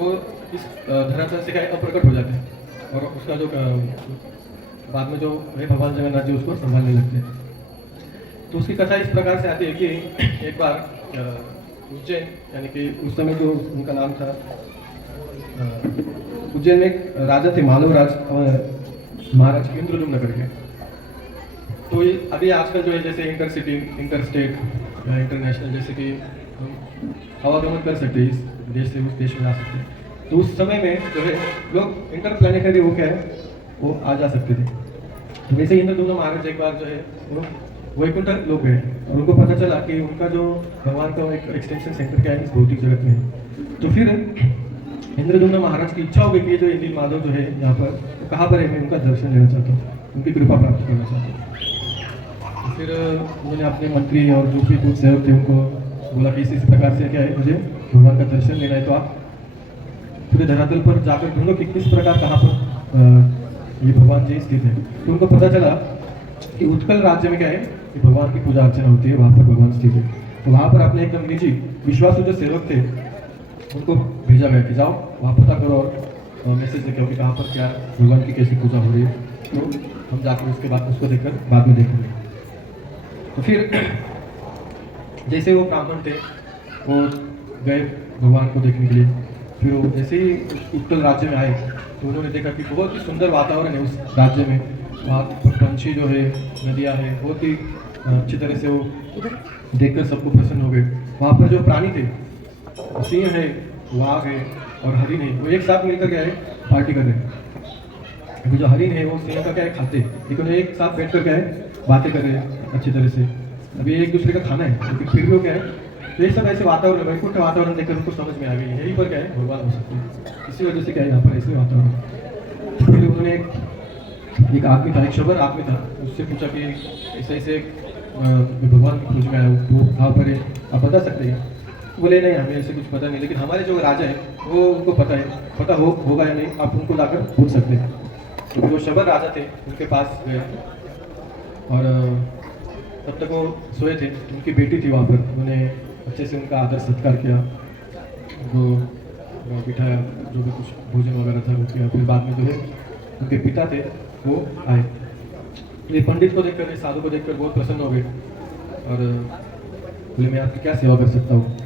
वो इस धरातल से क्या है अप्रकट हो जाते हैं और उसका जो बाद में जो है भगवान जगन्नाथ जी उसको संभालने लगते हैं। तो उसकी कथा इस प्रकार से आती है कि एक बार उज्जैन यानी कि उस समय जो उनका नाम था उज्जैन में एक राजा थे मालव राज महाराज इंद्रदुम्न करके। तो ये अभी आजकल जो है जैसे इंटर सिटी इंटर स्टेट या इंटरनेशनल जैसे कि हम आवागमन कर सकते हैं, इस देश से उस देश में आ सकते हैं। तो उस समय में जो है लोग इंटर प्लानिटरी वो क्या है वो आ जा सकते थे। तो वैसे ही इंद्रदुम्न महाराज एक बार जो है वो वैकुंठ लोग गए और उनको पता चला कि उनका जो भगवान का एक एक्सटेंशन सेंटर क्या है इस भौतिक जगत में है। तो फिर इंद्रदुम्न महाराज की इच्छा हो गई कि जो इंद्र माधव जो है यहाँ पर कहाँ पर है, मैं उनका दर्शन लेना चाहता हूँ, उनकी कृपा प्राप्त करना चाहता हूँ। तो फिर उन्होंने अपने मंत्री और जो भी कुछ सेवक थे उनको बोला कि इस प्रकार से क्या है मुझे भगवान का दर्शन लेना है, तो आप पूरे धरातल पर जाकर ढूंढो कि किस प्रकार कहाँ पर ये भगवान जी स्थित है। तो उनको पता चला कि उत्कल राज्य में क्या है कि भगवान की पूजा अर्चना होती है, वहाँ पर भगवान स्थित है। तो वहाँ पर अपने एकदम निजी विश्वासु जो सेवक थे उनको भेजा गया कि जाओ वहाँ पता करो और मैसेज देखे कि कहाँ पर क्या भगवान की कैसी पूजा हो रही है, तो हम जाकर उसके बाद उसको देखकर बाद में देखेंगे। तो फिर जैसे वो ब्राह्मण थे वो गए भगवान को देखने के लिए। फिर वो जैसे ही उत्कल राज्य में आए तो उन्होंने देखा कि बहुत ही सुंदर वातावरण है उस राज्य में, वहाँ पर पंछी जो है नदियाँ है बहुत ही अच्छी तरह से वो देखकर सबको प्रसन्न हो गए। वहाँ पर जो प्राणी थे सिंह है, वाघ है और हरिण है, वो एक साथ मिलकर क्या है पार्टी कर रहे हैं। अभी जो हरिण है वो सिंह का क्या है खाते, लेकिन एक साथ बैठ कर क्या है बातें कर रहे हैं अच्छी तरह से। अभी एक दूसरे का खाना है लेकिन फिर भी वो क्या है, तो ये सब ऐसे वातावरण वैकुंठ का वातावरण देखकर उनको समझ में आ गई यहीं पर क्या है भगवान हो सकते हैं, इसी वजह से क्या है यहाँ पर ऐसे वातावरण। फिर उन्होंने एक आदमी था, एक शबर आदमी था, उससे पूछा कि ऐसे ऐसे भगवान की खोज में आया हूँ, वो कहाँ पर है आप बता सकते हैं? बोले नहीं हमें ऐसे कुछ पता नहीं, लेकिन हमारे जो राजा है वो उनको पता है, पता होगा या नहीं आप उनको लाकर पूछ सकते हैं। तो जो शबर राजा थे उनके पास गए और तब तक वो सोए थे, उनकी बेटी थी वहाँ पर, उन्होंने अच्छे से उनका आदर सत्कार किया, उनको बिठाया, जो भी कुछ भोजन वगैरह था वो किया। फिर बाद में जो है उनके पिता थे वो आए, ये पंडित को देखकर साधु को देखकर बहुत प्रसन्न हो गए और बोले मैं आपकी क्या सेवा कर सकता हूँ।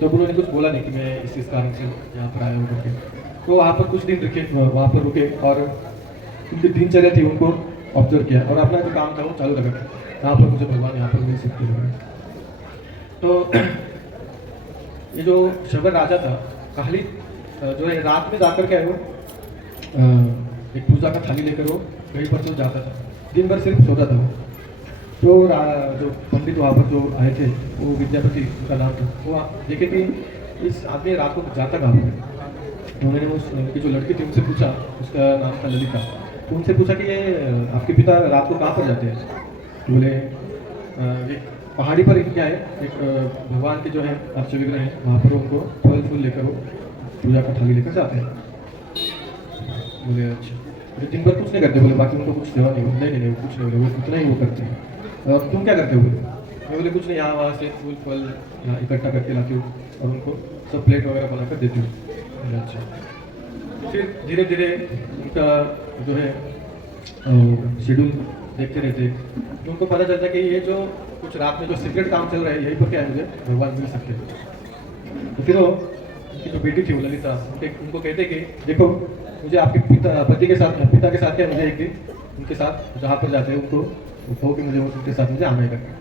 तो उन्होंने कुछ बोला नहीं कि मैं इस कारण से यहाँ पर आया हूँ करके। तो वहाँ पर कुछ दिन रुके, वहाँ पर रुके और उनकी दिनचर्या थी उनको ऑब्जर्व किया और अपना जो काम था वो चालू रखा, यहाँ पर मुझे भगवान यहाँ पर मिल सकते हैं। तो ये जो शबर राजा था काहली जो है रात में जाकर क्या है वो एक पूजा का थाली लेकर वो कहीं पर तो जाता था, दिन भर सिर्फ सोता था वो। तो जो पंडित वहाँ पर जो आए थे वो विद्यापति उनका नाम था, वो देखे कि इस आदमी रात को जाता कहाँ पर। तो उन्होंने उनकी जो लड़की थी उनसे पूछा, उसका नाम था ललिता, तो उनसे पूछा कि ये आपके पिता रात को कहाँ पर जाते हैं? तो बोले एक पहाड़ी पर क्या है एक भगवान के जो है अर्च विग्रह है, वहाँ पर उनको फल फूल लेकर वो पूजा का थाली लेकर जाते हैं। बोले अच्छा, दिन भर कुछ नहीं करते? बोले बाकी उनको कुछ सेवा नहीं, नहीं कुछ नहीं, बोले वो इतना ही वो करते हैं। तुम क्या करते हो? बोले बोले कुछ नहीं, यहाँ वहाँ से फूल फल यहाँ इकट्ठा करके लाती हूँ और उनको सब प्लेट वगैरह बनाकर देती हूँ। अच्छा, फिर धीरे धीरे उनका जो है शेड्यूल देखते रहते, तो उनको पता चलता कि ये जो कुछ रात में जो सीक्रेट काम चल रहा है यहीं पर क्या है मुझे भगवान मिल सकते हैं। तो फिर वो उनकी जो बेटी थी वो ललिता उनको कहते कि देखो मुझे आपके पिता के साथ क्या मुझे एक दिन उनके साथ जहाँ पर जाते हैं उनको कहो कि मुझे उनके साथ मुझे आना ही करके।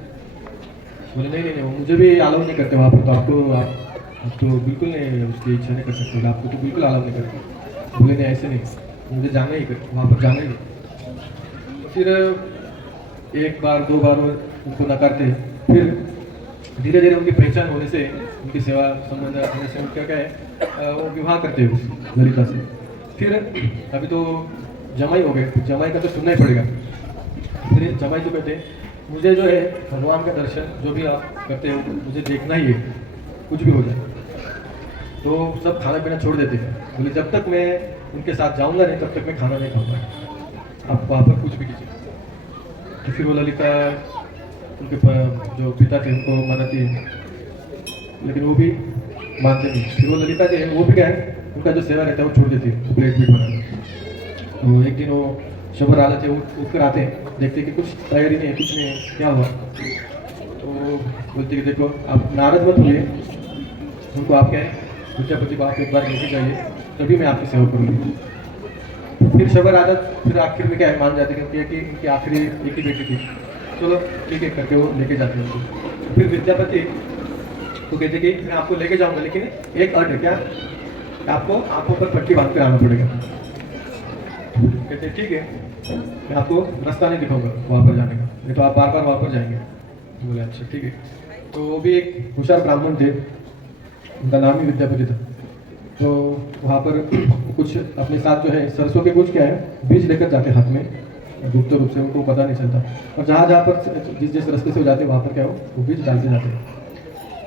बोले नहीं वो मुझे भी अलाउ नहीं करते वहाँ पर, तो आप तो बिल्कुल नहीं उसकी इच्छा नहीं कर सकते, आपको तो बिल्कुल अलाउ नहीं करते। बोले नहीं ऐसे नहीं, मुझे जाना ही कर वहाँ पर जाना ही नहीं। फिर एक बार दो बार उनको नकारते, फिर धीरे धीरे उनकी पहचान होने से उनकी सेवा संबंध रखने से उनका क्या है वो विवाह करते हैं उस ललिता से। फिर अभी तो जमाई हो गए, जमाई का तो सुनना ही पड़ेगा। फिर जमाई जो कहते हैं मुझे जो है भगवान का दर्शन जो भी आप करते हो मुझे देखना ही है, कुछ भी हो जाए। तो सब खाना पीना छोड़ देते हैं, बोले जब तक मैं उनके साथ जाऊंगा नहीं तब तक मैं खाना नहीं खाऊंगा, आप वहाँ पर कुछ भी कीजिए। तो फिर वो ललिता उनके जो पिता थे उनको मनाती है, लेकिन वो भी मानते नहीं। फिर वो ललिता जो है वो भी क्या है उनका जो सेवा रहता है वो छोड़ देती है प्लेट भी बनाना। तो एक दिन वो शबर राजा थे, वो उठ कर आते हैं, देखते कि कुछ तैयारी नहीं है, कुछ नहीं है, क्या हुआ। तो बोलते कि देखो आप नाराज मत होइए, उनको आप क्या है विद्यापति को आप एक बार लेके जाइए, तभी मैं आपकी सेवा करूँगी। फिर शबर राजा फिर आखिर में क्या है मान जाते हैं, क्योंकि इनकी आखिरी एक ही बेटी थी। चलो ठीक है करके वो लेके जाते हैं उनको। फिर विद्यापति तो कहते कि मैं आपको लेके जाऊंगा, लेकिन एक अर्थ है, क्या आपको आंखों पर पट्टी बांध कर आना पड़ेगा। कहते ठीक है, मैं आपको रास्ता नहीं दिखाऊंगा वहाँ पर जाने का, नहीं तो आप बार बार वहाँ पर जाएंगे। बोले अच्छा ठीक है। तो वो भी एक होशियार ब्राह्मण थे, उनका नाम ही विद्यापति था। तो वहाँ पर कुछ अपने साथ जो है सरसों के कुछ क्या है बीज लेकर जाते हाथ में, गुप्त रूप से, उनको पता नहीं चलता। और जहाँ जहाँ पर जिस जिस रास्ते से वो जाते वहाँ पर क्या हो वो बीज डालते जाते हैं।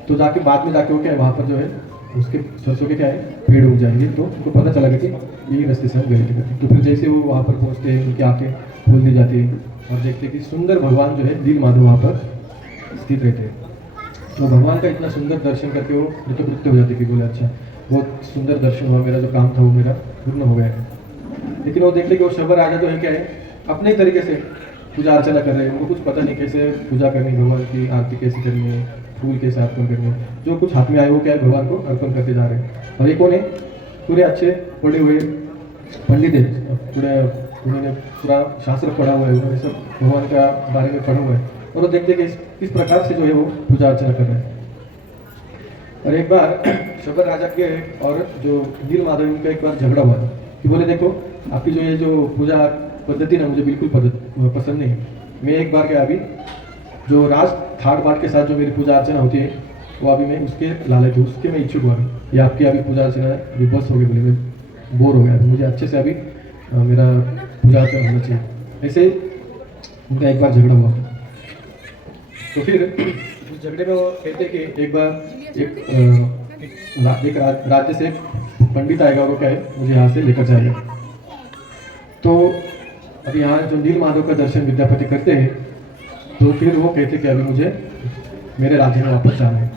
तो जाके बाद में जाके वो क्या है वहाँ पर जो है उसके सरसों के क्या है पेड़ उग जाएंगे। तो उनको पता चला कि यही रास्ते से हम गए थे। तो फिर जैसे वो वहाँ पर पहुँचते हैं, उनकी आँखें खोल दी जाती है और देखते हैं कि सुंदर भगवान जो है नील माधव वहाँ पर स्थित रहते हैं। तो भगवान का इतना सुंदर दर्शन करके वो कृतकृत्य हो जाते कि बोले अच्छा बहुत सुंदर दर्शन हुआ, मेरा जो काम था वो मेरा पूर्ण हो गया है। लेकिन वो देखते कि वो शबर राजा जो है क्या है अपने तरीके से पूजा अर्चना कर रहे हैं, उनको कुछ पता नहीं कैसे पूजा करनी, भगवान की आरती कैसे करनी है, फूल कैसे अर्पण करने हैं, जो कुछ हाथ में आए वो क्या है भगवान को अर्पण करते जा रहे हैं। और एक कौन है पूरे अच्छे पढ़े हुए पंडित है, पूरे उन्होंने पूरा शास्त्र पढ़ा हुआ है, उन्होंने सब भगवान का बारे में पढ़ा हुआ है। और वो देखते कि किस प्रकार से जो है वो पूजा अर्चना कर रहे हैं। और एक बार शबर राजा के और जो नील माधव उनका एक बार झगड़ा हुआ कि बोले देखो आपकी जो ये जो पूजा पद्धति ना मुझे बिल्कुल पसंद नहीं है। मैं एक बार क्या अभी जो राज थाट बाट के साथ जो मेरी पूजा अर्चना होती है वो अभी मैं उसके लालच हूँ, उसके मैं इच्छुक हुआ। ये आपकी अभी पूजा अर्चना अभी बस हो गई, बोले मैं बोर हो गया, मुझे अच्छे से अभी मेरा पूजा अर्चना होना चाहिए। ऐसे उनका एक बार झगड़ा हुआ। तो फिर उस झगड़े में वो कहते कि एक बार एक राज्य से पंडित आएगा, वो क्या है मुझे यहाँ से लेकर जाएगा। तो अभी यहाँ जो नील माधव का दर्शन विद्यापति करते हैं, तो फिर वो कहते कि अभी मुझे मेरे राज्य में वापस जाना है।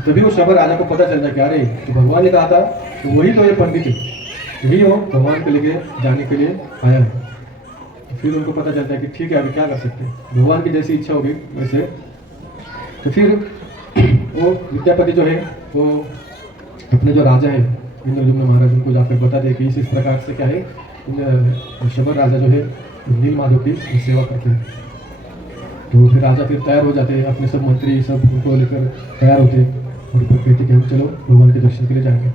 तभी वो शबर राजा को पता चल जाए कि अरे तो भगवान ने कहा था तो वही तो ये पंडित है, यही वो भगवान को लेके जाने के लिए आया है। तो फिर उनको पता चलता है कि ठीक है अभी क्या कर सकते हैं, भगवान की जैसी इच्छा होगी वैसे। तो फिर वो विद्यापति जो है वो अपने जो राजा है इंद्रद्युम्न महाराज उनको जाकर बता दे कि इस प्रकार से क्या है शबर राजा जो है नील माधव की सेवा करते हैं। तो फिर राजा फिर तैयार हो जाते हैं, अपने सब मंत्री सब उनको लेकर तैयार होते हैं और फिर कहते कि हम चलो भगवान के दर्शन के लिए जाएंगे।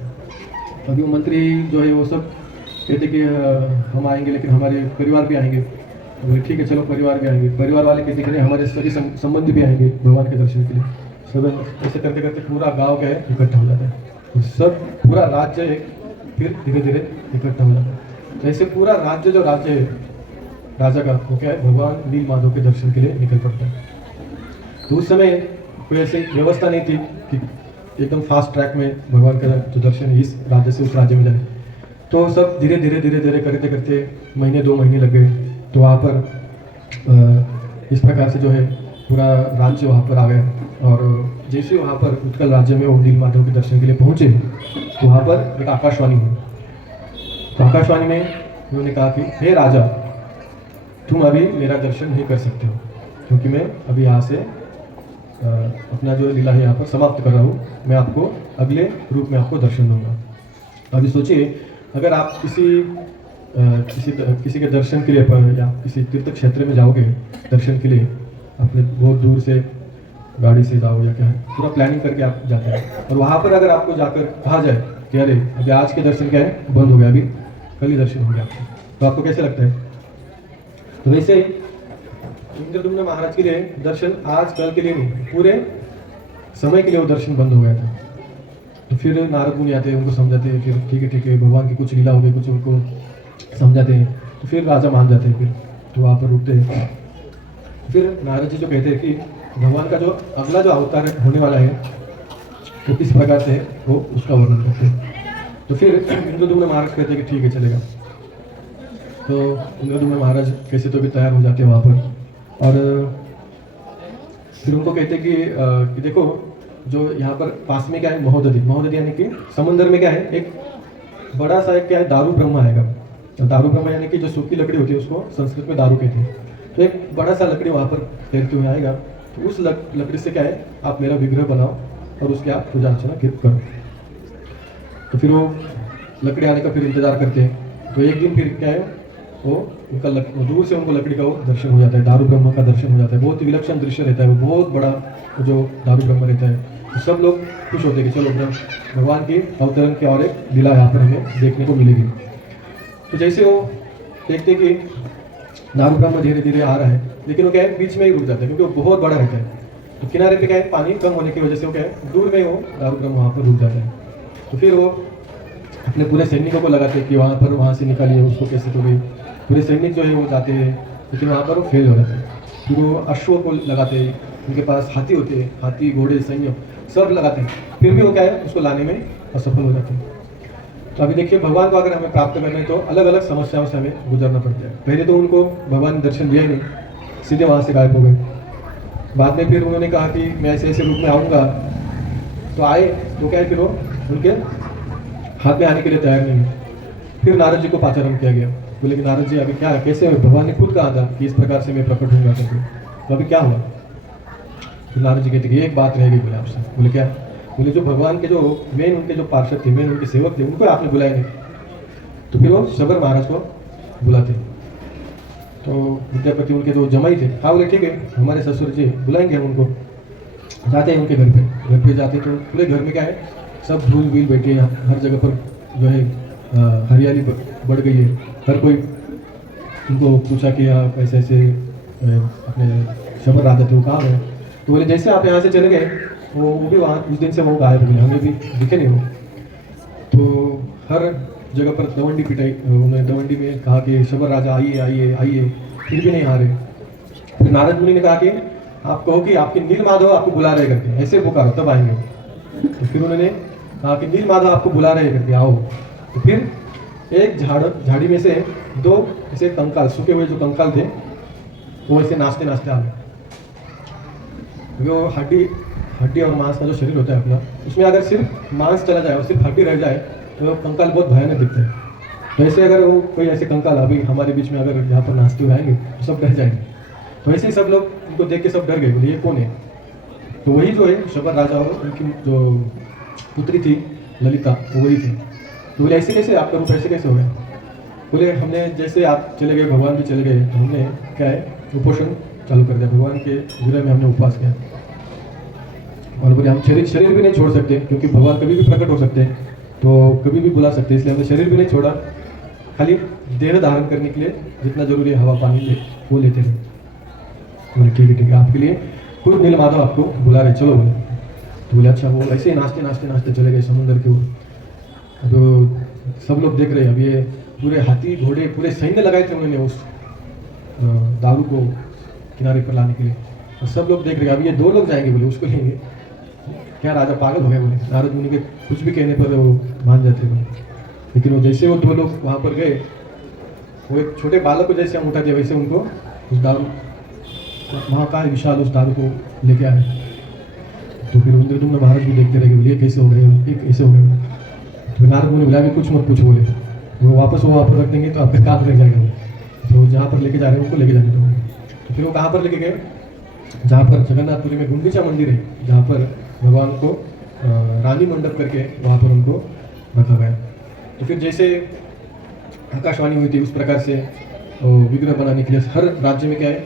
अभी वो मंत्री जो है वो सब कहते कि हम आएंगे लेकिन हमारे परिवार भी आएंगे। तो बोले ठीक है चलो परिवार भी आएंगे। परिवार वाले कहते कि हमारे सभी संबंधी भी आएंगे भगवान के दर्शन के लिए। सब ऐसे करते करते पूरा गाँव क्या है इकट्ठा हो जाता है, तो सब पूरा राज्य है फिर धीरे धीरे इकट्ठा हो जाता है। तो ऐसे पूरा राज्य जो राज्य है राजा का वो क्या है भगवान नील माधव के दर्शन के लिए निकल पड़ता है। तो उस समय कोई ऐसी व्यवस्था नहीं थी कि एकदम फास्ट ट्रैक में भगवान का जो दर्शन है इस राज्य से उस राज्य में जाए। तो सब धीरे धीरे करते करते महीने 2 महीने लग गए। तो वहाँ पर इस प्रकार से जो है पूरा राज्य वहाँ पर आ गया। और जैसे वहाँ पर उत्कल राज्य में वो नील माधव के दर्शन के लिए पहुँचे तो वहाँ पर एक आकाशवाणी हुई। तो आकाशवाणी में उन्होंने कहा कि हे राजा तुम अभी मेरा दर्शन नहीं कर सकते हो, क्योंकि मैं अभी यहाँ से अपना जो लीला है यहाँ पर समाप्त कर रहा हूँ, मैं आपको अगले रूप में आपको दर्शन दूंगा। अभी सोचिए अगर आप किसी के दर्शन के लिए या किसी तीर्थ क्षेत्र में जाओगे दर्शन के लिए, अपने बहुत दूर से गाड़ी से जाओ या क्या है पूरा प्लानिंग करके आप जाते हैं, और वहाँ पर अगर आपको जाकर कहा जाए कि अरे अभी आज के दर्शन क्या है बंद हो गया, अभी कल ही दर्शन हो गया आपको, तो आपको कैसे लगता है? तो वैसे इंद्रद्युम्न महाराज के लिए दर्शन आज कल के लिए नहीं, पूरे समय के लिए वो दर्शन बंद हो गया था। तो फिर नारद मुनि आते हैं, उनको समझाते हैं, फिर ठीक है भगवान की कुछ लीला हो गई, कुछ उनको समझाते हैं। तो फिर राजा मान जाते हैं, फिर तो वहाँ पर रुकते हैं। फिर नारद जी जो कहते हैं कि भगवान का जो अगला जो अवतार होने वाला है तो किस प्रकार से वो उसका वर्णन करते हैं। तो फिर इंद्रद्युम्न महाराज कहते हैं कि ठीक है चलेगा। तो इंद्रद्युम्न महाराज कैसे तो भी तैयार हो जाते हैं वहाँ पर, और फिर उनको कहते हैं कि देखो जो यहाँ पर पास में क्या है महोदधी यानी कि समंदर में क्या है एक बड़ा सा एक क्या है, दारू ब्रह्म आएगा। तो दारू ब्रह्म यानी कि जो सूखी लकड़ी होती है उसको संस्कृत में दारू कहते हैं। तो एक बड़ा सा लकड़ी वहाँ पर तैरते हुए आएगा। तो उस लकड़ी से क्या है, आप मेरा विग्रह बनाओ और उसकी आप पूजा अर्चना करो। तो फिर वो लकड़ी आने का फिर इंतजार करते हैं। तो एक दिन फिर क्या है, वो उनका दूर से उनको लकड़ी का वो दर्शन हो जाता है, दारू ब्रह्म का दर्शन हो जाता है। बहुत विलक्षण दृश्य रहता है, वो बहुत बड़ा जो दारू ब्रह्म रहता है। तो सब लोग खुश होते हैं कि चलो भगवान की अवतरण की और एक लीला यहाँ पर हमें देखने को मिलेगी। तो जैसे वो देखते कि दारू ब्रह्म धीरे धीरे आ रहा है, लेकिन वो क्या है, बीच में ही रुक जाता है क्योंकि वो बहुत बड़ा रहता है। तो किनारे पे क्या है, पानी कम होने की वजह से वो क्या है, दूर में वो दारू ब्रह्म वहाँ पर रुक जाता है। तो फिर वो अपने पूरे सैनिकों को लगाते हैं कि वहाँ से निकालिए उसको, कैसे तो भी पूरे सैनिक जो है वो जाते हैं, लेकिन वहाँ पर वो फेल हो जाते हैं। फिर वो अश्वों को लगाते हैं, उनके पास हाथी होते हैं, हाथी घोड़े सैन्य सब लगाते हैं, फिर भी वो क्या है, उसको लाने में असफल हो जाते हैं। तो अभी देखिए, भगवान को अगर हमें प्राप्त करना है तो अलग अलग समस्याओं से हमें गुजरना पड़ता है। पहले तो उनको भगवान ने दर्शन दिया ही नहीं, सीधे वहाँ से गायब हो गए। बाद में फिर उन्होंने कहा कि मैं ऐसे ऐसे रूप में आऊँगा, तो आए तो क्या है, फिर वो उनके हाथ में आने के लिए तैयार नहीं है। फिर नारद जी को पाचारण किया गया। बोले कि नारद जी अभी क्या है, कैसे, भगवान ने खुद कहा था कि इस प्रकार से मैं प्रकट होऊंगा करके, तो अभी क्या हुआ। फिर नारद जी कहते कि एक बात रह गई बोले आपसे। बोले क्या। बोले जो भगवान के जो मेन उनके जो पार्षद थे, मेन उनके सेवक थे, उनको आपने बुलाया नहीं। तो फिर वो शबर महाराज को बुलाते। तो विद्यापति उनके जो जमाई थे, हाँ बोले ठीक है, हमारे ससुर जी बुलाएंगे हम उनको। जाते हैं उनके घर पे जाते तो पूरे घर में क्या है, सब धूल बील बैठे हैं, हर जगह पर जो है हरियाली बढ़ गई है। हर कोई उनको पूछा कि आप ऐसे ऐसे अपने शबर राजा थे, वो कहाँ गए। तो बोले जैसे आप यहाँ से चले गए वो भी वहाँ उस दिन से वो गायब हो गए, हमें भी दिखे नहीं वो। तो हर जगह पर दवंडी पिटाई, उन्होंने दवंडी में कहा कि शबर राजा आइए आइए आइए, फिर भी नहीं आ रहे। फिर नारद मुनि ने कहा कि आप कहो कि आपके नील माधव आपको बुला रहे करके, ऐसे पुकारो तब आएंगे। तो फिर उन्होंने कहा कि नील माधव आपको बुला रहे करके आओ। तो फिर एक झाड़ी में से दो ऐसे कंकाल, सूखे हुए जो कंकाल थे, वो ऐसे नाचते नाचते आ गए। वो हड्डी और मांस का जो शरीर होता है अपना, उसमें अगर सिर्फ मांस चला जाए और सिर्फ हड्डी रह जाए तो कंकाल बहुत भयानक दिखते हैं। तो ऐसे अगर वो कोई ऐसे कंकाल अभी हमारे बीच में अगर यहाँ पर नाचते हुए आएंगे तो सब डर जाएंगे। तो ऐसे ही सब लोग उनको देख के सब डर गए, बोले ये कौन है। तो वही जो है शबर राजा और उनकी जो पुत्री थी ललिता, वो वही थी। तो बोले ऐसे कैसे, आपका रूप ऐसे कैसे हो गया। बोले हमने जैसे आप चले गए, भगवान भी चले गए, तो हमने क्या है उपोषण चालू कर दिया, भगवान के विग्रह में हमने उपवास किया। और बोले हम शरीर भी नहीं छोड़ सकते, क्योंकि भगवान कभी भी प्रकट हो सकते हैं, तो कभी भी बुला सकते हैं, इसलिए हमने शरीर भी नहीं छोड़ा, खाली देह धारण करने के लिए जितना जरूरी है हवा पानी वो लेते रहे। बोले ठीक है, आपके लिए खुद नील माधव आपको बुला रहे, चलो बोले। तो बोले अच्छा। वो ऐसे ही नाचते नाचते नाचते चले गए समुद्र के ऊपर। अब सब लोग देख रहे हैं, अब ये पूरे हाथी घोड़े पूरे सैन्य लगाए थे उन्होंने उस दारू को किनारे पर लाने के लिए, और सब लोग देख रहे हैं। अब ये दो लोग जाएंगे बोले, उसको लेंगे क्या, राजा पागल हो गए बोले। नारद मुनि के कुछ भी कहने पर वो मान जाते बोले। लेकिन वो जैसे वो दो लोग वहाँ पर गए, वो एक छोटे बालक को जैसे हम उठा दिया, वैसे उनको उस दारू, वहाँ का विशाल उस दारू को लेके आए। तो फिर इंद्रदुम्न महाराज भी देखते रहे, बोले कैसे हो गए, ये कैसे हो गए। तो नारद मुनि बोला, अभी कुछ मत पूछ बोले, वो वापस वो वहाँ पर रख देंगे तो आपका काम रह जाएगा। तो जहाँ पर लेके जा रहे हैं उनको लेके जाने दो। तो फिर वो कहाँ पर लेके गए, जहाँ पर जगन्नाथपुरी में गुंडीचा मंदिर है, जहाँ पर भगवान को रानी मंडप करके वहाँ पर उनको रखा गया। तो फिर जैसे आकाशवाणी हुई थी उस प्रकार से विग्रह बनाने के लिए हर राज्य में क्या है,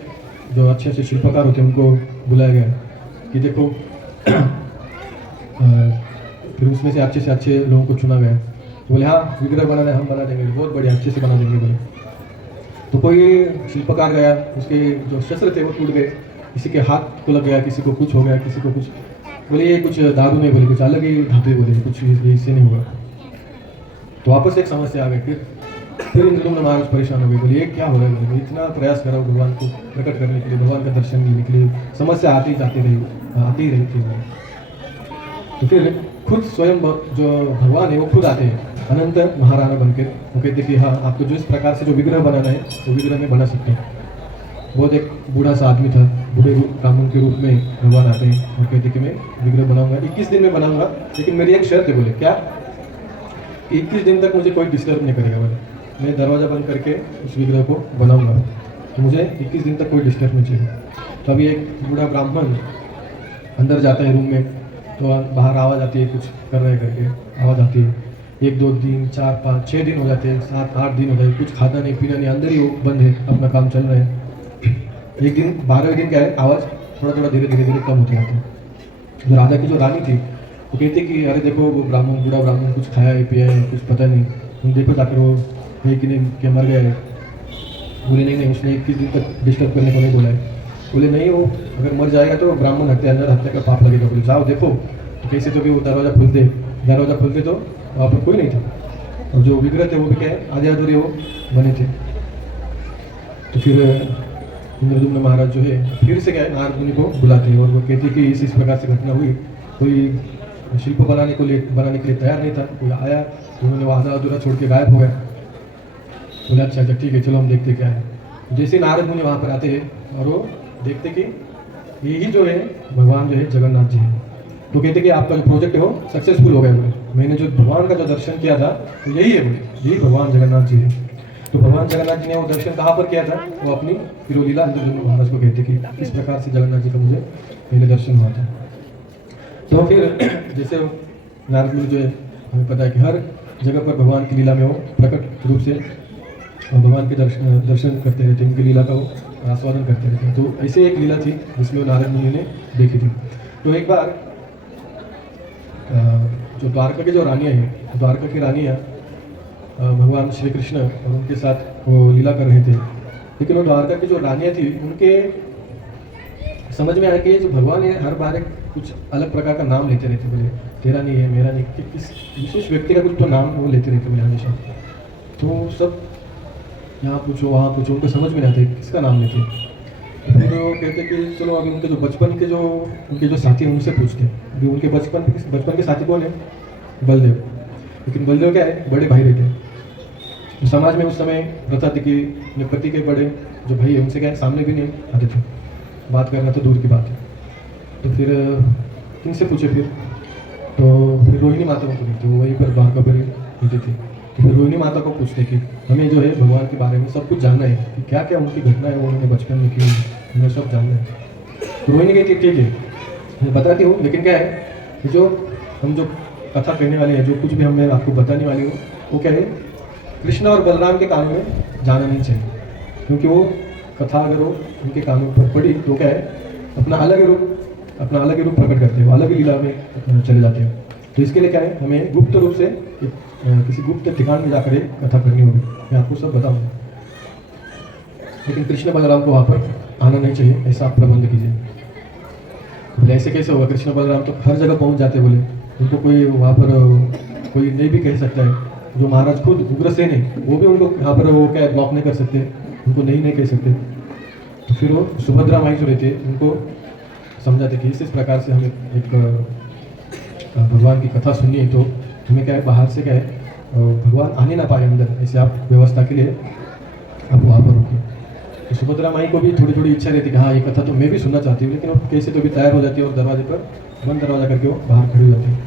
जो अच्छे अच्छे शिल्पकार होते हैं उनको बुलाया गया कि देखो फिर उसमें से अच्छे लोगों को चुना गया। तो बोले हाँ विग्रह बनाना है, हम बना देंगे, बहुत बढ़िया अच्छे से बना देंगे बोले। तो कोई शिल्पकार गया, उसके जो शस्त्र थे वो टूट गए, किसी के हाथ को लग गया, किसी को कुछ हो गया, किसी को कुछ। बोले ये कुछ दारू नहीं, बोले कुछ अलग ही धातु, बोले कुछ इससे नहीं होगा। तो वापस एक समस्या आ गई। फिर इंद्रदुम्न महाराज परेशान हो गए, बोले ये क्या हो रहा है। बोले इतना प्रयास करा भगवान को प्रकट करने के लिए, भगवान का दर्शन लेने के लिए, समस्या आती ही रही थी। तो फिर खुद स्वयं जो भगवान है वो खुद आते हैं अनंत महाराणा बनकर। वो कहते कि हाँ आपको जो इस प्रकार से जो विग्रह बनाना है वो विग्रह में बना सकते हैं। बहुत एक बूढ़ा सा आदमी था, बूढ़े ब्राह्मण के रूप में भगवान आते हैं और कहते कि मैं विग्रह बनाऊंगा, 21 दिन में बनाऊंगा, लेकिन मेरी एक शर्त है। बोले क्या। 21 दिन तक मुझे कोई डिस्टर्ब नहीं करेगा बोले, मैं दरवाज़ा बंद करके उस विग्रह को बनाऊंगा, तो मुझे 21 दिन तक कोई डिस्टर्ब नहीं चाहिए। तो अभी एक बूढ़ा ब्राह्मण अंदर जाता है रूम में, तो बाहर आवाज़ आती है कुछ कर रहे करके, आवाज़ आती है। 1 2 3 4 5 6 दिन हो जाते हैं, 7 8 दिन हो जाते, कुछ खाना नहीं पीना नहीं, अंदर ही वो बंद है, अपना काम चल रहा है। एक दिन 12वें दिन क्या है, आवाज़ थोड़ा थोड़ा धीरे धीरे धीरे कम होती जाती है। तो राजा की जो रानी थी वो कहती कि अरे देखो वो ब्राह्मण, बूढ़ा ब्राह्मण कुछ खाया है पिया है, कुछ पता नहीं, तुम देखो जाकर वो है कि नहीं, क्या मर गया है। बोले नहीं नहीं, उसने 21 दिन तक डिस्टर्ब करने को नहीं बोला है। बोले नहीं, वो अगर मर जाएगा तो ब्राह्मण हत्या, अंदर हत्या का पाप लगेगा। बोले जाओ देखो। तो कैसे तो भी वो दरवाज़ा खुलते तो वहाँ पर कोई नहीं था, और जो विग्रह थे वो भी क्या है, आधे अधूरे वो बने थे। तो फिर इंद्रद्युम्न महाराज जो है फिर से क्या है, नारद मुनि को बुलाते हैं और वो कहते हैं कि इस प्रकार से घटना हुई, कोई शिल्प बनाने के लिए तैयार नहीं था, कोई आया, उन्होंने वो आधा अधूरा छोड़ के गायब हो गया। बोले अच्छा अच्छा ठीक है, चलो हम देखते क्या है। जैसे नारद मुनि वहाँ पर आते हैं और वो देखते कि यही जो है भगवान जो है जगन्नाथ जी है। तो कहते कि आपका जो प्रोजेक्ट है वो सक्सेसफुल हो गया। बोले मैंने जो भगवान का जो दर्शन किया था तो यही है, बोले यही भगवान जगन्नाथ जी है। तो भगवान जगन्नाथ जी ने वो दर्शन कहाँ पर किया था, वो अपनी फिरोलीला इंद्रद्युम्न महाराज को कहते कि किस प्रकार से जगन्नाथ जी का मुझे पहले दर्शन हुआ था। तो फिर जैसे नारद मुनि जो है, हमें पता है कि हर जगह पर भगवान की लीला में वो प्रकट रूप से भगवान के दर्शन करते रहते, उनकी लीला का वो आस्वादन करते रहते हैं। तो ऐसे एक लीला थी जिसमें नारद मुनि ने देखी थी। तो एक बार जो द्वारका की जो रानियाँ हैं, द्वारका की रानियाँ भगवान श्री कृष्ण और उनके साथ वो लीला कर रहे थे, लेकिन वो द्वारका की जो रानियाँ थी उनके समझ में आया कि जो भगवान है हर बार एक कुछ अलग प्रकार का नाम लेते रहते। बोले तेरा नहीं है, मेरा नहीं, किस विशेष व्यक्ति का कुछ तो नाम वो लेते रहते बोले हमेशा। तो सब यहाँ पूछो वहाँ पूछो, उनको समझ में नहीं आते किसका नाम लेते। फिर वो कहते कि चलो अभी उनके जो बचपन के उनके जो साथी हैं उनसे पूछते हैं। अभी उनके बचपन के साथी कौन है, बलदेव। लेकिन बलदेव क्या है, बड़े भाई रहते हैं। तो समाज में उस समय प्रथा थी कि अपने पति के बड़े जो भाई है उनसे क्या है, सामने भी नहीं आते थे, बात करना तो दूर की बात है। तो फिर किनसे पूछे, फिर रोहिणी माता को पूछते, वो वहीं पर द्वारका पर रहती थी। तो फिर रोहिणी माता को पूछते कि हमें जो है भगवान के बारे में सब कुछ जानना है कि क्या क्या उनकी घटना है, वो उन्होंने बचपन में की, हमें सब जानना है। तो रोहिणी कहती ठीक है मैं बताती हूँ, लेकिन क्या है कि जो हम जो कथा कहने वाले हैं, जो कुछ भी मैं आपको बताने वाली हूँ, वो क्या है कृष्ण और बलराम के कानों में जाना नहीं चाहिए, क्योंकि वो कथा अगर वो उनके कानों पर पड़ी तो क्या है अपना अलग ही रूप प्रकट करते हैं, वो अलग ही लीला में चले जाते हैं। तो इसके लिए क्या है, हमें गुप्त रूप से किसी गुप्त ठिकान में जाकर एक कथा करनी होगी। मैं आपको सब बताऊंगा, लेकिन कृष्ण बलराम को वहाँ पर आना नहीं चाहिए, ऐसा आप प्रबंध कीजिए। बोले ऐसे कैसे होगा, कृष्ण बलराम तो हर जगह पहुँच जाते, बोले उनको कोई वहाँ पर कोई नहीं भी कह सकता है। जो महाराज खुद उग्रसेन है वो भी उनको यहाँ पर वो क्या ब्लॉक नहीं कर सकते, उनको नहीं कह सकते। तो फिर वो सुभद्रा माई जो रहते उनको समझाते कि इस प्रकार से हमें एक भगवान की कथा सुननी है, तो हमें क्या है बाहर से क्या है भगवान आने ना पाए अंदर, ऐसे आप व्यवस्था के लिए आप वहाँ पर रुकिए। तो सुभद्रा माई को भी थोड़ी थोड़ी इच्छा रहती कि हाँ ये कथा तो मैं भी सुनना चाहती हूँ, लेकिन वो कैसे तो भी तैयार हो जाती है और दरवाजे पर बंद दरवाजा करके वो बाहर खड़ी हो जाती है।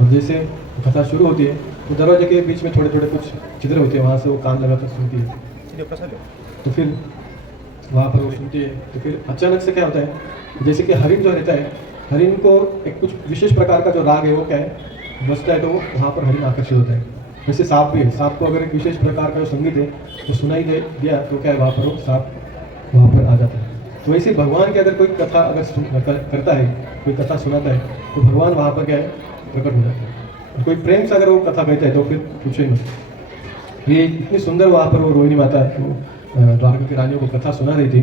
और जैसे कथा शुरू होती है तो दरवाजे के बीच में थोड़े थोड़े कुछ छिद्र होते हैं, वहाँ से वो कान लगाकर सुनती है। तो फिर वहाँ पर वो सुनती है, तो फिर अचानक से क्या होता है, जैसे कि हरिण जो रहता है, हरिण को एक कुछ विशेष प्रकार का जो राग है वो क्या है बजता है, तो वहाँ पर हरिण आकर्षित होता है। वैसे सांप भी है, सांप को अगर एक विशेष प्रकार का जो संगीत है वो सुनाई दे दिया तो क्या है वहाँ पर वो सांप वहाँ पर आ जाता है। तो वैसे भगवान की अगर कोई कथा अगर करता है, कोई कथा सुनाता है, तो भगवान वहाँ पर क्या है प्रकट हो जाता है। कोई प्रेम से अगर वो कथा कहता है तो फिर पूछे नहीं। ये इतनी सुंदर वहाँ पर वो रोहिणी माता वो द्वारका की रानियों को कथा सुना रही थी।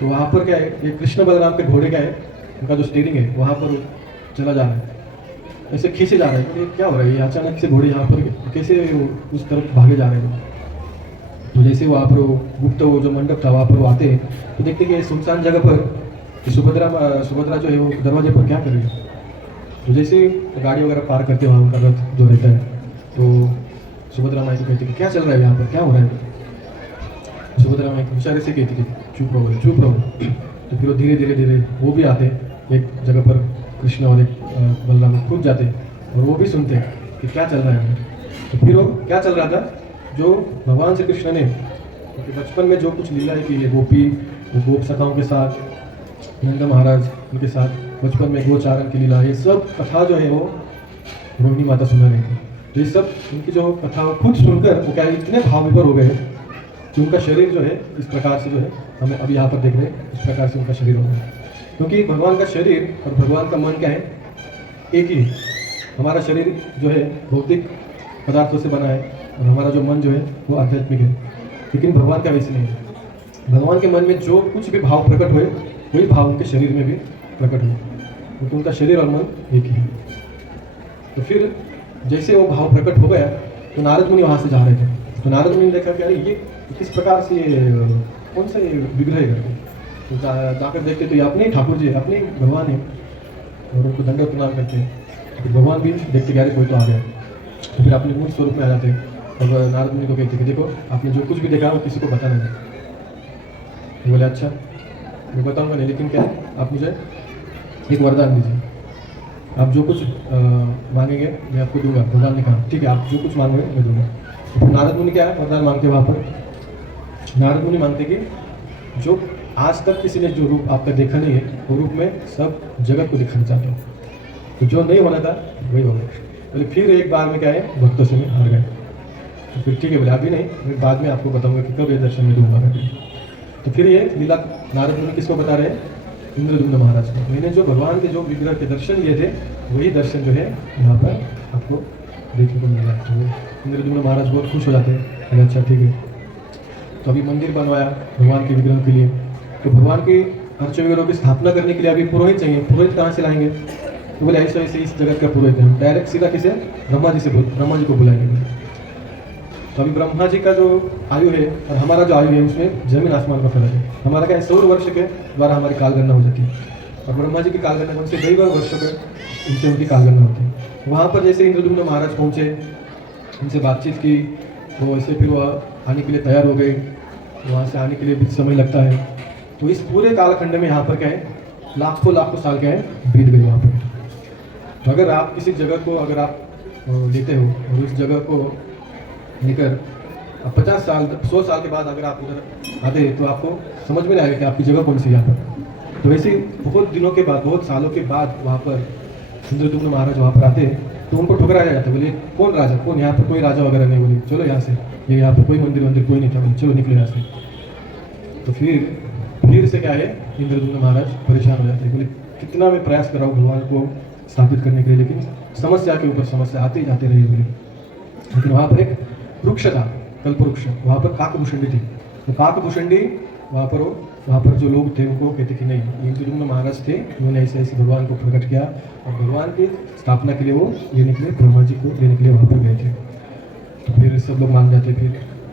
तो वहाँ पर क्या है, ये कृष्ण बलराम के घोड़े का है, उनका जो स्टीयरिंग है वहाँ पर चला जा रहा है, ऐसे खींचे जा रहे हैं। ये क्या हो रहा है, ये अचानक से घोड़े यहाँ पर कैसे उस तरफ भागे जा रहे हैं। तो जैसे वहाँ पर गुप्त वो जो मंडप था वहाँ पर वो आते हैं, तो देखते कि सुनसान जगह पर सुभद्रा जो है वो दरवाजे पर क्या कर रही है। तो जैसे गाड़ी वगैरह पार करते वहाँ उनका रथ जो रहता है, तो सुभद्रा माई को कहती कि क्या चल रहा है यहाँ पर, क्या हो रहा है। सुभद्रा माई को इशारे से कहती कि चुप रहो। तो फिर वो धीरे धीरे वो भी आते एक जगह पर, कृष्ण और एक बलराम खुद जाते और वो भी सुनते कि क्या चल रहा है। तो फिर वो क्या चल रहा था, जो भगवान श्री कृष्ण ने क्योंकि बचपन में जो कुछ लीलाएं की है, गोपी गोप सखाओं के साथ, नंद महाराज उनके साथ बचपन में गोचारण की लीला, ये सब कथा जो है वो रोहिणी माता सुना रही थी। तो ये सब उनकी जो कथा वो खुद सुनकर वो क्या इतने भाव विभोर हो गए कि उनका शरीर जो है इस प्रकार से जो है हमें अभी यहाँ पर देख रहे हैं, इस प्रकार से उनका शरीर हो गया। क्योंकि भगवान का शरीर और भगवान का मन क्या है, एक ही। हमारा शरीर जो है भौतिक पदार्थों से बना है और हमारा जो मन जो है वो आध्यात्मिक है, लेकिन भगवान का वैसे नहीं है। भगवान के मन में जो कुछ भी भाव प्रकट हुए वही भाव उनके शरीर में भी प्रकट हुए, क्योंकि उनका शरीर और मन एक ही है। तो फिर जैसे वो भाव प्रकट हो गया तो नारद मुनि वहाँ से जा रहे थे। तो नारद मुनि ने देखा कि अरे ये किस प्रकार से कौन सा विग्रह है करके। तो जाकर देखते तो ये अपने ठाकुर जी अपने भगवान है और उनको दंडवत प्रणाम करते हैं। तो भगवान भी देखते कि अरे कोई तो आ गया। तो फिर अपने मूल स्वरूप में आ जाते और नारद मुनि को कहते कि देखो आपने जो कुछ भी देखा वो किसी को बताना नहीं। बोले अच्छा मैं बताऊँगा नहीं, लेकिन क्या है आप मुझे एक वरदान दीजिए, आप जो कुछ मांगेंगे मैं आपको दूंगा। भगवान ने कहा ठीक है आप जो कुछ मांगोगे मैं दूंगा। तो नारद मुनि क्या है वरदान मांगते वहाँ पर, नारद मुनि मांगते कि जो आज तक किसी ने जो रूप आपका देखा नहीं है वो रूप में सब जगत को दिखाना चाहते हो। तो जो नहीं होना था वही हो गया। बोले फिर एक बार में क्या है भक्तों से हार गए। तो फिर ठीक है बोले अभी नहीं, मैं बाद में आपको बताऊंगा कि कब ये दर्शन में दूंगा। तो फिर ये लीला नारद मुनि किसको बता रहे हैं, इंद्रदुम्न महाराज को। मैंने जो भगवान के जो विग्रह के दर्शन लिए थे वही दर्शन जो है यहाँ पर आपको देखने को मिल रहा है। तो इंद्रदुम्न महाराज बहुत खुश हो जाते हैं, अरे अच्छा ठीक है। तो अभी मंदिर बनवाया भगवान के विग्रह के लिए। तो भगवान के अर्च विग्रहों की स्थापना करने के लिए अभी पुरोहित चाहिए। पुरोहित कहाँ से लाएंगे, तो बोले ऐसे ऐसे इस जगत का पुरोहित है, डायरेक्ट सीधा किसे ब्रह्मा जी को बुलाएंगे। तो अभी ब्रह्मा जी का जो आयु है और हमारा जो आयु है उसमें जमीन आसमान का फर्क है। हमारा क्या है 100 वर्ष के द्वारा हमारी कालगणना हो जाती है और ब्रह्मा जी की कालगणना उनसे कई बार वर्षों के उनसे उनकी कालगणना होती है। वहाँ पर जैसे इंद्रदुम्न महाराज पहुँचे, उनसे बातचीत की, तो ऐसे फिर वह आने के लिए तैयार हो गए। वहाँ से आने के लिए भी समय लगता है। तो इस पूरे कालखंड में यहाँ पर क्या है लाखों साल क्या है बीत गए वहाँ पर। तो अगर आप किसी जगह को अगर आप लेते हो और उस जगह को लेकर 50 साल 100 साल के बाद अगर आप उधर आते तो आपको समझ में नहीं आएगा कि आपकी जगह कौन सी यहाँ पर। तो वैसे बहुत दिनों के बाद बहुत सालों के बाद वहाँ पर इंद्रदुम्न महाराज वहाँ पर आते तो उनको ठुकराया जाता। बोले कौन राजा, कौन यहाँ पर कोई राजा वगैरह नहीं। बोले चलो यहाँ से, ये यहाँ पर कोई मंदिर कोई नहीं था। बोले चलो निकलो यहाँ से। तो फिर से क्या है इंद्रदुम्न महाराज परेशान हो जाते हैं। बोले कितना मैं प्रयास कर रहा हूँ भगवान को स्थापित करने के लिए, लेकिन समस्या के ऊपर समस्या आते ही जाते रहे। बोले लेकिन वहाँ पर एक वृक्ष था, कल्प वृक्ष, वहाँ पर काकभूषणी थी। तो काकभूषणी वहाँ पर जो लोग थे उनको कहते कि नहीं इंद्रदुम्न महाराज थे, उन्होंने ऐसे ऐसे भगवान को प्रकट किया और भगवान की स्थापना के लिए वो लेने के लिए ब्रह्मा जी को लेने के लिए वहाँ पर गए थे। तो फिर सब लोग मान जाते, फिर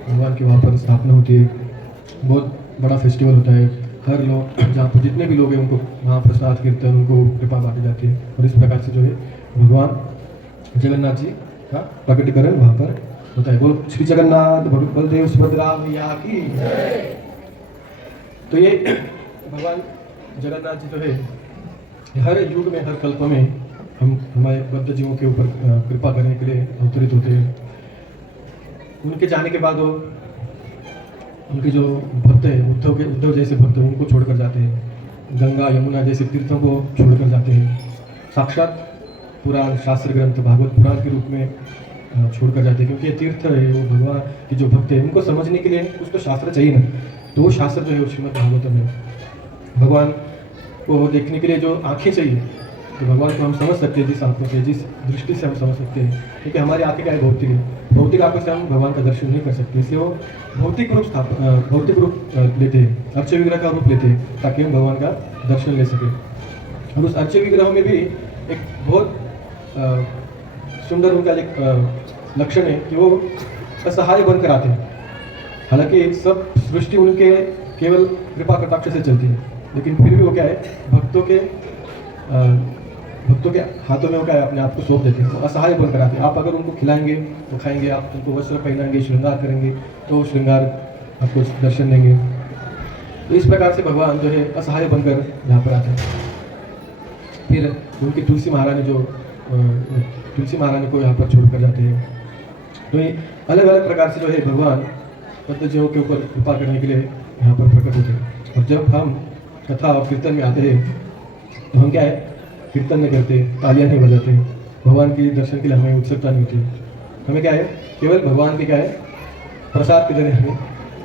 भगवान की वहाँ पर स्थापना होती है। बहुत बड़ा फेस्टिवल होता है, हर लोग जहाँ पर जितने भी लोग हैं उनको वहाँ प्रसाद कीर्तन उनको कृपा बांटी जाती है। और इस प्रकार से जो है भगवान जगन्नाथ जी का प्रकटीकरण वहाँ पर होता है। बोल श्री जगन्नाथ बलदेव सुभद्रा मैया की। तो ये भगवान जगन्नाथ जी जो है हर युग में हर कल्प में हमारे बद्ध जीवों के ऊपर कृपा करने के लिए अवतरित होते हैं। उनके जाने के बाद वो उनके जो भक्त हैं उद्धव जैसे भक्त उनको छोड़कर जाते हैं। गंगा यमुना जैसे तीर्थों को छोड़कर जाते हैं। साक्षात पुराण शास्त्र ग्रंथ भागवत पुराण के रूप में छोड़कर जाते हैं, क्योंकि ये तीर्थ है वो भगवान के जो भक्त हैं उनको समझने के लिए कुछ तो शास्त्र चाहिए ना। तो वो शास्त्र जो है श्रीमद् भागवतम है। भगवान को देखने के लिए जो आँखें चाहिए, तो भगवान को हम समझ सकते हैं जिस आँखों से, जिस दृष्टि से हम समझ सकते हैं, क्योंकि हमारी आँखें क्या है भौतिक है। भौतिक आँखों से हम भगवान का दर्शन नहीं कर सकते, इसलिए वो भौतिक रूप लेते हैं, अर्च विग्रह का रूप लेते हैं ताकि हम भगवान का दर्शन ले सकें। और उस अर्च विग्रह में भी एक बहुत सुंदर उनका एक लक्षण है कि वो असहाय बनकर आते हैं। हालांकि सब सृष्टि उनके केवल कृपा कटाक्ष से चलती है, लेकिन फिर भी वो क्या है भक्तों के हाथों में वो क्या है अपने आप को सौंप देते हैं। वो असहाय बनकर आते हैं। आप अगर उनको खिलाएंगे तो खाएंगे, आप उनको वस्त्र पहनाएंगे, श्रृंगार करेंगे तो श्रृंगार आपको दर्शन देंगे। तो इस प्रकार से भगवान जो है असहाय बनकर यहाँ पर आते हैं। फिर उनकी तुलसी महारानी जो तुलसी महारानी को यहाँ पर छोड़कर जाते हैं। तो ये अलग अलग प्रकार से जो है भगवान बद्धजीवों के ऊपर कृपा करने के लिए यहाँ पर प्रकट होते हैं। और जब हम कथा और कीर्तन में आते हैं तो हम क्या है, कीर्तन नहीं करते, तालियां नहीं बजाते, भगवान के दर्शन के लिए हमें उत्सुकता नहीं होती। हमें क्या है, केवल भगवान के क्या है, प्रसाद के जरिए हमें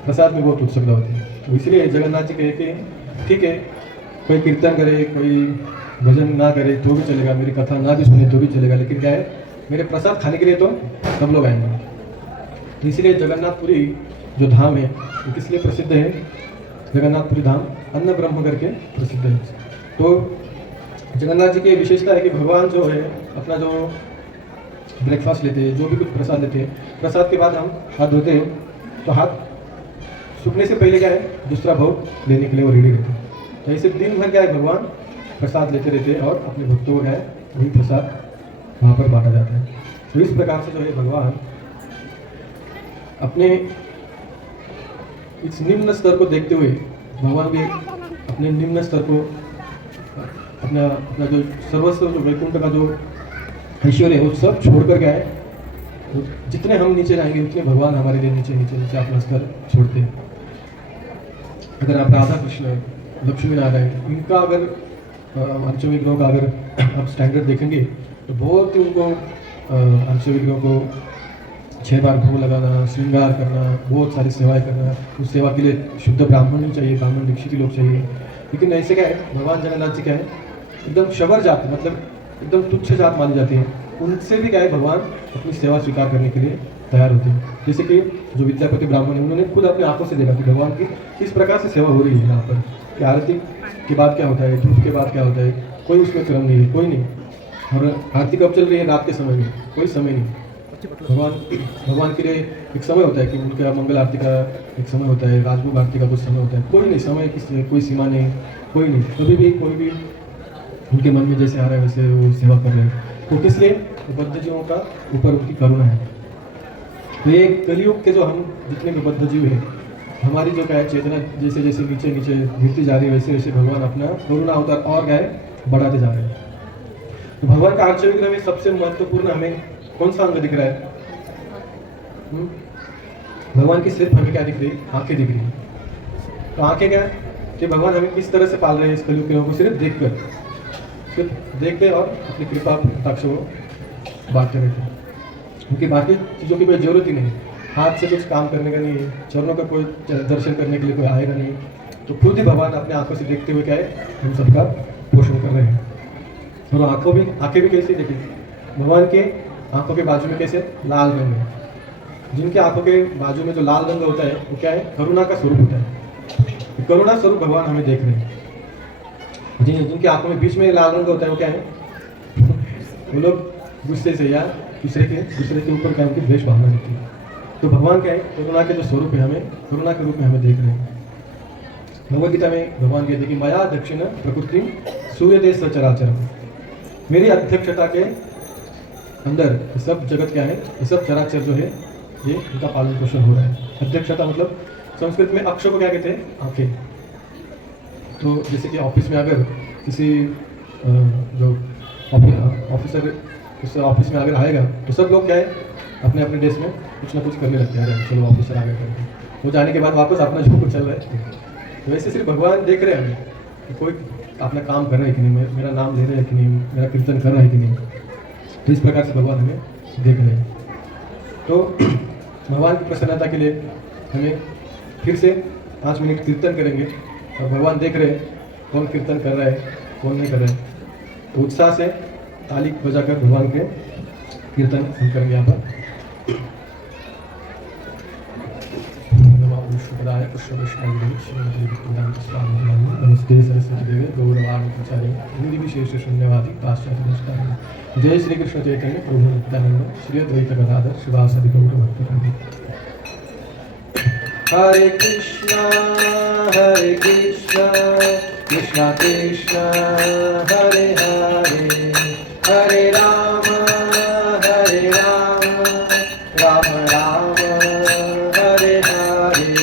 प्रसाद में बहुत उत्सुकता होती है। तो इसलिए जगन्नाथ जी कहे कि ठीक है, कोई कीर्तन करे, कोई भजन ना करे तो भी चलेगा, मेरी कथा ना भी सुने तो भी चलेगा, लेकिन क्या है, मेरे प्रसाद खाने के लिए तो सब लोग आएंगे। तो इसलिए जगन्नाथपुरी जो धाम है वो किस लिए प्रसिद्ध है? जगन्नाथपुरी धाम अन्न ब्रह्म करके प्रसिद्ध है। तो जगन्नाथ जी की विशेषता है कि भगवान जो है अपना जो ब्रेकफास्ट लेते हैं, जो भी कुछ प्रसाद लेते हैं, प्रसाद के बाद हम हाथ धोते हैं, तो हाथ सूखने से पहले क्या है, दूसरा भोग लेने के लिए वो रेडी रहते हैं। तो ऐसे दिन भर क्या है, भगवान प्रसाद लेते रहते हैं और अपने भक्तों को क्या है, वही प्रसाद वहाँ पर बांटा जाता है। तो इस प्रकार से जो है भगवान अपने इस निम्न स्तर को देखते हुए, भगवान भी अपने निम्न स्तर को, अपना अपना जो सर्वस्व, जो वैकुंठ का जो ऐश्वर्य है वो सब छोड़ कर गया है। तो जितने हम नीचे जाएंगे उतने भगवान हमारे लिए नीचे नीचे नीचे अपना स्तर छोड़ते हैं। अगर आप राधा कृष्ण, लक्ष्मी नारायण, इनका अगर अंश विग्रहों का अगर आप स्टैंडर्ड देखेंगे तो बहुत ही उनको अंश विग्रहों को 6 बार भोग लगाना, श्रृंगार करना, बहुत सारी सेवाएं करना, उस सेवा के लिए शुद्ध ब्राह्मण नहीं चाहिए, ब्राह्मण दीक्षित लोग चाहिए। लेकिन ऐसे क्या है, भगवान जगन्नाथ जी क्या है, एकदम शबर जात, मतलब एकदम तुच्छ जात मानी जाती है, उनसे भी क्या है, भगवान अपनी सेवा स्वीकार करने के लिए तैयार होते हैं। जैसे कि जो विद्यापति ब्राह्मण है, उन्होंने खुद अपनी आंखों से देखा कि भगवान की किस प्रकार से सेवा हो रही है यहाँ पर, कि आरती के बाद क्या होता है, धूप के बाद क्या होता है, कोई उसमें क्रम नहीं है, कोई नहीं। और आरती कब चल रही है, रात के समय में, कोई समय नहीं। भगवान के लिए एक समय होता है कि उनका मंगल आरती का एक समय होता है, राजभोग आरती का कुछ समय होता है, कोई नहीं, समय की कोई सीमा नहीं, कोई नहीं, कभी भी कोई भी उनके मन में जैसे आ रहा है वैसे वो सेवा कर रहे हैं। तो किस लिए? तो बद्ध जीवों का ऊपर उनकी करुणा है। तो ये कलियुग के जो हम जितने भी बद्ध जीव हैं, हमारी जो क्या है चेतना जैसे जैसे नीचे नीचे गिरती जा रही है, वैसे वैसे भगवान अपना करुणा अवतार और क्या है, बढ़ाते जा रहे हैं। तो भगवान का अर्च विग्रह में सबसे महत्वपूर्ण हमें कौन सा अंग दिख रहा है? भगवान की सिर्फ हमें क्या दिख रही है? आंखें दिख रही है। तो आंखें क्या है कि भगवान हमें किस तरह से पाल रहे हैं इस कलियुग के लोगों को, सिर्फ देखते और अपनी कृपा कटाक्ष को बांटते रहते हैं। क्योंकि बाकी चीज़ों की कोई जरूरत ही नहीं, हाथ से कुछ काम करने का नहीं है, चरणों का कोई दर्शन करने के लिए कोई आएगा नहीं। तो खुद ही भगवान अपने आंखों से देखते हुए क्या है, हम सबका पोषण कर रहे हैं। और आंखें भी कैसे देखें, भगवान के आंखों के बाजू में कैसे लाल रंग है। जिनके आंखों के बाजू में जो लाल रंग होता है वो क्या है, करुणा का स्वरूप होता है। करुणा स्वरूप भगवान हमें देख रहे हैं। जिनकी आंखों में बीच में लाल रंग होता है वो क्या है, वो लोग गुस्से से या दूसरे के ऊपर क्या उनकी द्वेष भावना होती है। तो भगवान क्या है, करुणा के जो स्वरूप है, हमें करुणा के रूप में हमें देख रहे हैं। भगवद गीता में भगवान कहते हैं कि मया दक्षिण प्रकृति सूर्यदेह सचराचर, मेरी अध्यक्षता के अंदर ये सब जगत क्या है, ये सब चराचर जो है ये इनका पालन पोषण हो रहा है। अध्यक्षता मतलब संस्कृत में अक्ष को क्या कहते हैं, आंखें। तो जैसे कि ऑफिस में अगर किसी जो ऑफिसर उस ऑफिस में अगर आएगा तो सब लोग क्या है, अपने अपने डेस्क में कुछ ना कुछ करने लगते हैं, चलो ऑफिसर आ गए करके, वो जाने के बाद वापस अपना जो कुछ चल रहा है। तो वैसे सिर्फ भगवान देख रहे हैं हमें कि कोई अपना काम कर रहा है कि नहीं, मेरा नाम ले रहा है कि नहीं, मेरा कीर्तन कर रहा है कि नहीं। तो इस प्रकार से भगवान हमें देख रहे हैं। तो भगवान की प्रसन्नता के लिए हमें फिर से 5 मिनट कीर्तन करेंगे और भगवान देख रहे हैं कौन कीर्तन कर रहा है, कौन नहीं कर रहा है। तो उत्साह से ताली बजाकर भगवान के कीर्तन हम करेंगे यहाँ पर। नमस्ते सरस्वती देवी गौरवाणी हिंदी विशेष शून्यवादी पाश्चात्य। जय श्री कृष्ण चैतन्य प्रभु नित्यानंद श्री अद्वैत गदाधर शिवासादि गौर भक्तवृंद। हरे कृष्णा कृष्णा कृष्णा हरे हरे, हरे Ram Ram Ram Hare Hare.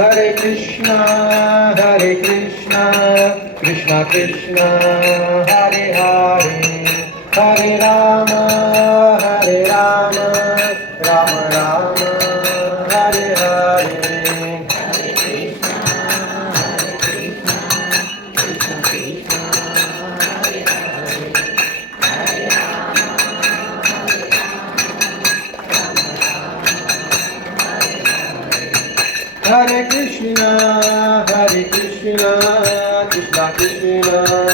Hare Krishna, Krishna Krishna, Hare Hare, Hare Rama, Rama Rama, Hare Hare. Hare Krishna, Krishna Krishna,